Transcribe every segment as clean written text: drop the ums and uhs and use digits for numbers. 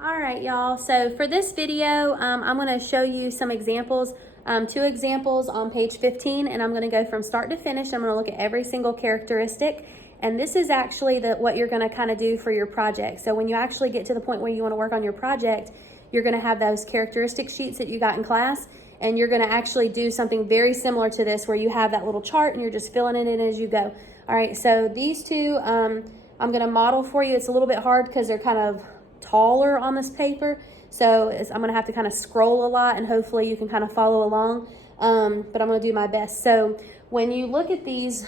All right, y'all. So for this video, I'm going to show you some examples, 2 examples on page 15, and I'm going to go from start to finish. I'm going to look at every single characteristic, and this is actually what you're going to kind of do for your project. So when you actually get to the point where you want to work on your project, you're going to have those characteristic sheets that you got in class, and you're going to actually do something very similar to this where you have that little chart and you're just filling it in as you go. All right, so these two I'm going to model for you. It's a little bit hard because they're kind of taller on this paper, so I'm going to have to kind of scroll a lot, and hopefully you can kind of follow along, but I'm going to do my best. So when you look at these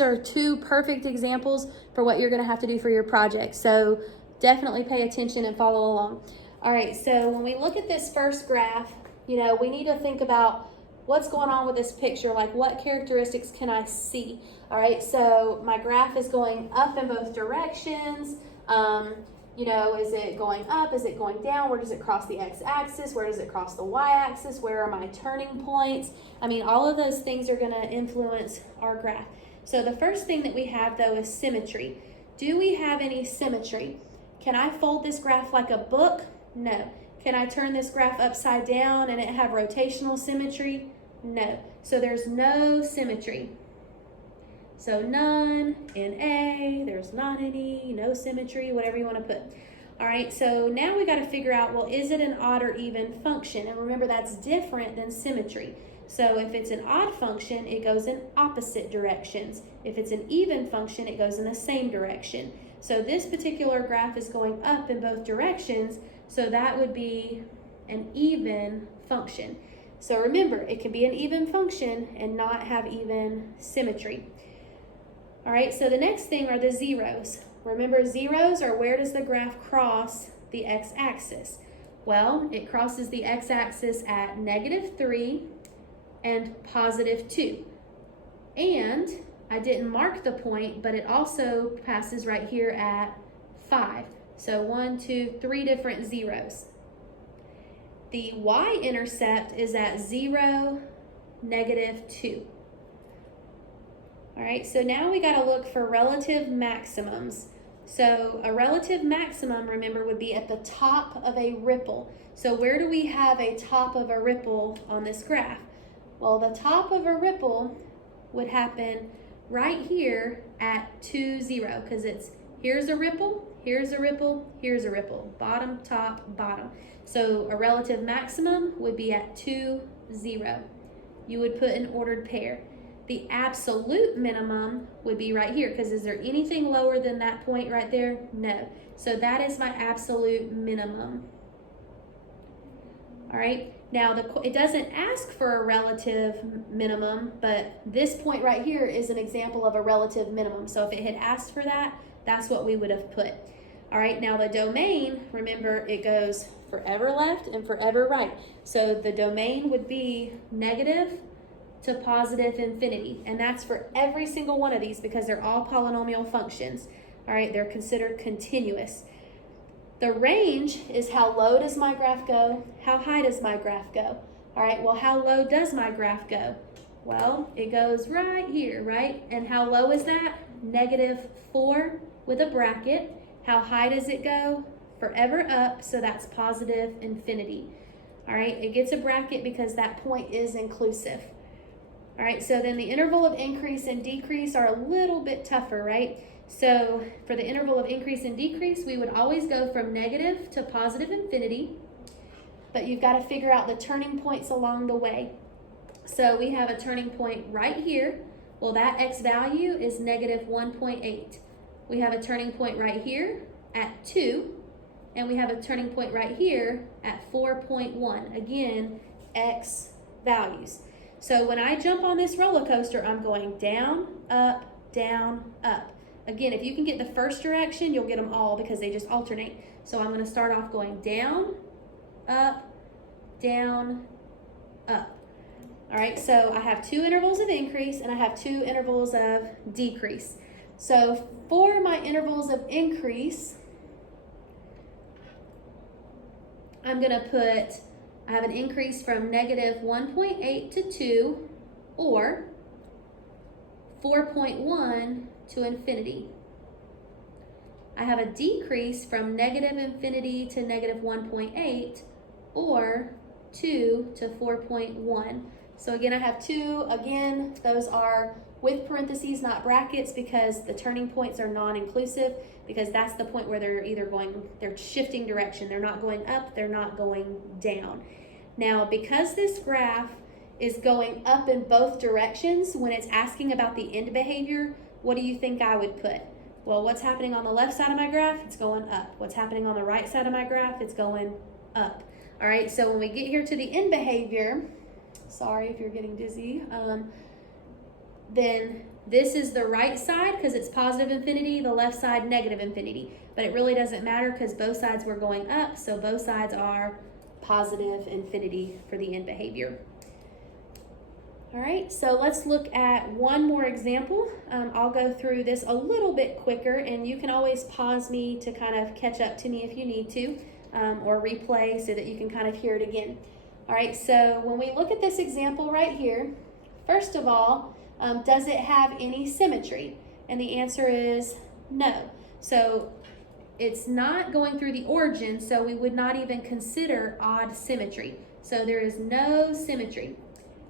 are 2 perfect examples for what you're going to have to do for your project, so definitely pay attention and follow along. All right, so when we look at this first graph, we need to think about what's going on with this picture, like what characteristics can I see? All right, so my graph is going up in both directions. Is it going up? Is it going down? Where does it cross the x-axis? Where does it cross the y-axis? Where are my turning points? I mean, all of those things are going to influence our graph. So the first thing that we have, though, is symmetry. Do we have any symmetry? Can I fold this graph like a book? No. Can I turn this graph upside down and it have rotational symmetry? No. So there's no symmetry. So none in A, there's not any, no symmetry, whatever you want to put. All right, so now we got to figure out, well, is it an odd or even function? And remember, that's different than symmetry. So if it's an odd function, it goes in opposite directions. If it's an even function, it goes in the same direction. So this particular graph is going up in both directions, so that would be an even function. So remember, it can be an even function and not have even symmetry. All right, so the next thing are the zeros. Remember, zeros are where does the graph cross the x-axis? Well, it crosses the x-axis at -3 and +2. And I didn't mark the point, but it also passes right here at 5. So 1, 2, 3 different zeros. The y-intercept is at 0, -2. All right, so now we got to look for relative maximums. So a relative maximum, remember, would be at the top of a ripple. So where do we have a top of a ripple on this graph? Well, the top of a ripple would happen right here at 2, 0, because here's a ripple, here's a ripple, here's a ripple, bottom, top, bottom. So a relative maximum would be at 2, 0. You would put an ordered pair. The absolute minimum would be right here, because is there anything lower than that point right there? No. So that is my absolute minimum. All right, now it doesn't ask for a relative minimum, but this point right here is an example of a relative minimum. So if it had asked for that, that's what we would have put. All right, now the domain, remember, it goes forever left and forever right. So the domain would be negative to positive infinity, and that's for every single one of these because they're all polynomial functions. All right, they're considered continuous. The range is how low does my graph go, how high does my graph go. All right, well, how low does my graph go? Well, it goes right here, right? And how low is that? -4 with a bracket. How high does it go? Forever up, so that's positive infinity. All right, it gets a bracket because that point is inclusive. All right, so then the interval of increase and decrease are a little bit tougher, right? So for the interval of increase and decrease, we would always go from negative to positive infinity, but you've got to figure out the turning points along the way. So we have a turning point right here. Well, that x value is -1.8. We have a turning point right here at 2, and we have a turning point right here at 4.1. Again, x values. So when I jump on this roller coaster, I'm going down, up, down, up. Again, if you can get the first direction, you'll get them all because they just alternate. So I'm going to start off going down, up, down, up. All right, so I have 2 intervals of increase and I have 2 intervals of decrease. So for my intervals of increase, I'm going to put, I have an increase from -1.8 to 2, or 4.1 to infinity. I have a decrease from negative infinity to negative 1.8 or 2 to 4.1. So again, I have 2. Again, those are with parentheses, not brackets, because the turning points are non-inclusive, because that's the point where they're shifting direction. They're not going up, they're not going down. Now, because this graph is going up in both directions, when it's asking about the end behavior, what do you think I would put? Well, what's happening on the left side of my graph? It's going up. What's happening on the right side of my graph? It's going up. All right, so when we get here to the end behavior, sorry if you're getting dizzy, then this is the right side because it's positive infinity, the left side negative infinity. But it really doesn't matter because both sides were going up, so both sides are positive infinity for the end behavior. All right, so let's look at one more example. I'll go through this a little bit quicker, and you can always pause me to kind of catch up to me if you need to, or replay so that you can kind of hear it again. All right, so when we look at this example right here, first of all, does it have any symmetry? And the answer is no. So it's not going through the origin, so we would not even consider odd symmetry. So there is no symmetry.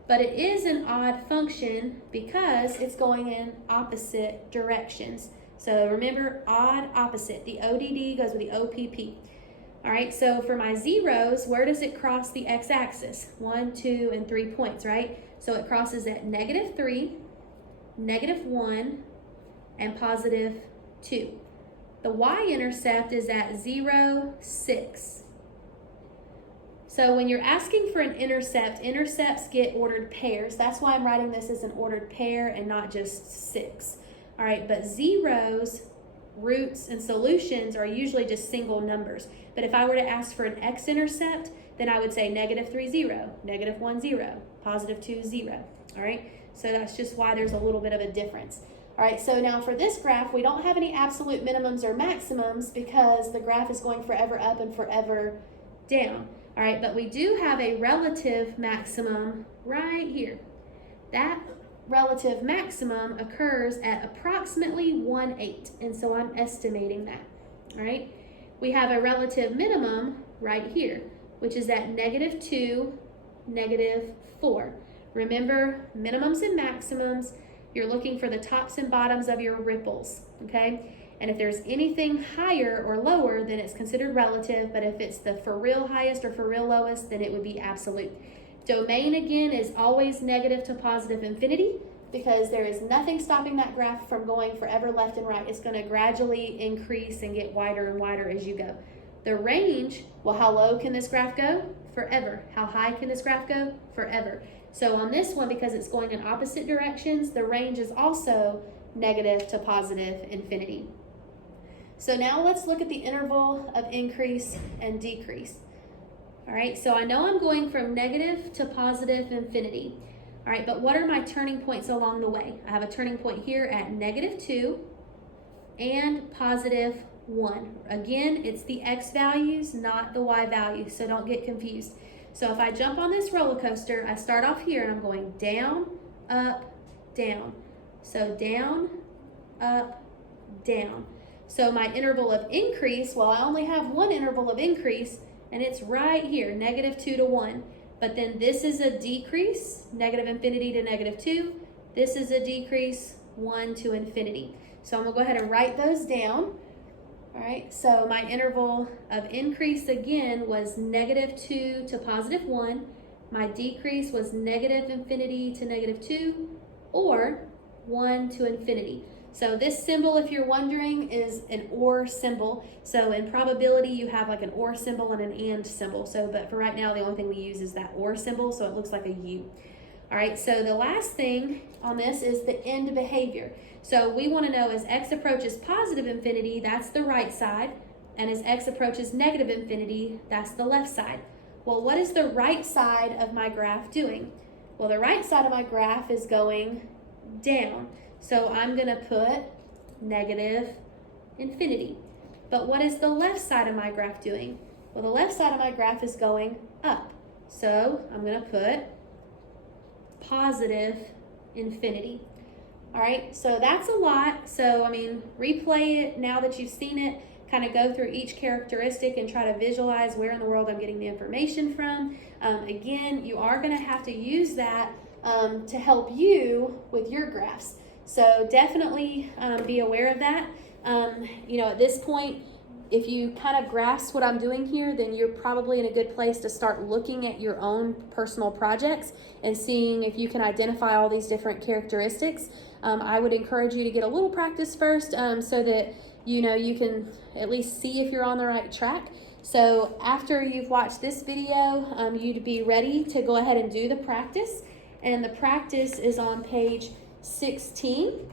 But it is an odd function because it's going in opposite directions. So remember, odd, opposite. The ODD goes with the OPP. All right, so for my zeros, where does it cross the x-axis? 1, 2, and 3 points, right? So it crosses at -3, -1, and +2. The y-intercept is at 0, 6. So when you're asking for an intercept, intercepts get ordered pairs. That's why I'm writing this as an ordered pair and not just 6. All right, but zeros, roots, and solutions are usually just single numbers. But if I were to ask for an x-intercept, then I would say -3, 0, -1, 0, +2, 0. All right, so that's just why there's a little bit of a difference. All right, so now for this graph, we don't have any absolute minimums or maximums because the graph is going forever up and forever down. All right, but we do have a relative maximum right here. That relative maximum occurs at approximately 1/8, and so I'm estimating that. All right, we have a relative minimum right here, which is at -2, -4. Remember, minimums and maximums, you're looking for the tops and bottoms of your ripples, okay? And if there's anything higher or lower, then it's considered relative, but if it's the for real highest or for real lowest, then it would be absolute. Domain, again, is always negative to positive infinity because there is nothing stopping that graph from going forever left and right. It's going to gradually increase and get wider and wider as you go. The range, well, how low can this graph go? Forever. How high can this graph go? Forever. So on this one, because it's going in opposite directions, the range is also negative to positive infinity. So now let's look at the interval of increase and decrease. All right, so I know I'm going from negative to positive infinity. All right, but what are my turning points along the way? I have a turning point here at -2 and +1. Again, it's the x values, not the y values, so don't get confused. So if I jump on this roller coaster, I start off here and I'm going down, up, down. So down, up, down. So my interval of increase, well, I only have one interval of increase, and it's right here, -2 to 1. But then this is a decrease, negative infinity to -2. This is a decrease, 1 to infinity. So I'm gonna go ahead and write those down. All right, so my interval of increase again was -2 to +1. My decrease was negative infinity to -2 or 1 to infinity. So this symbol, if you're wondering, is an or symbol. So in probability, you have like an or symbol and an and symbol. So, but for right now, the only thing we use is that or symbol, so it looks like a U. All right, so the last thing on this is the end behavior. So we want to know as x approaches positive infinity, that's the right side, and as x approaches negative infinity, that's the left side. Well, what is the right side of my graph doing? Well, the right side of my graph is going down. So I'm going to put negative infinity. But what is the left side of my graph doing? Well, the left side of my graph is going up. So I'm going to put positive infinity. All right, so that's a lot. So, I mean, replay it now that you've seen it, kind of go through each characteristic and try to visualize where in the world I'm getting the information from. Again, you are going to have to use that to help you with your graphs. So definitely be aware of that. You know, at this point, if you kind of grasp what I'm doing here, then you're probably in a good place to start looking at your own personal projects and seeing if you can identify all these different characteristics. I would encourage you to get a little practice first so that you can at least see if you're on the right track. So after you've watched this video, you'd be ready to go ahead and do the practice. And the practice is on page 16.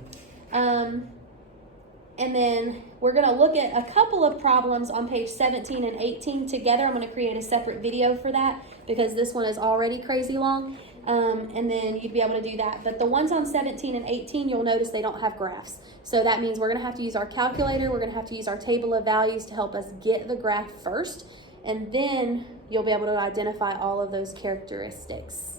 And then we're going to look at a couple of problems on page 17 and 18 together. I'm going to create a separate video for that because this one is already crazy long. And then you'd be able to do that. But the ones on 17 and 18, you'll notice they don't have graphs. So that means we're going to have to use our calculator. We're going to have to use our table of values to help us get the graph first. And then you'll be able to identify all of those characteristics.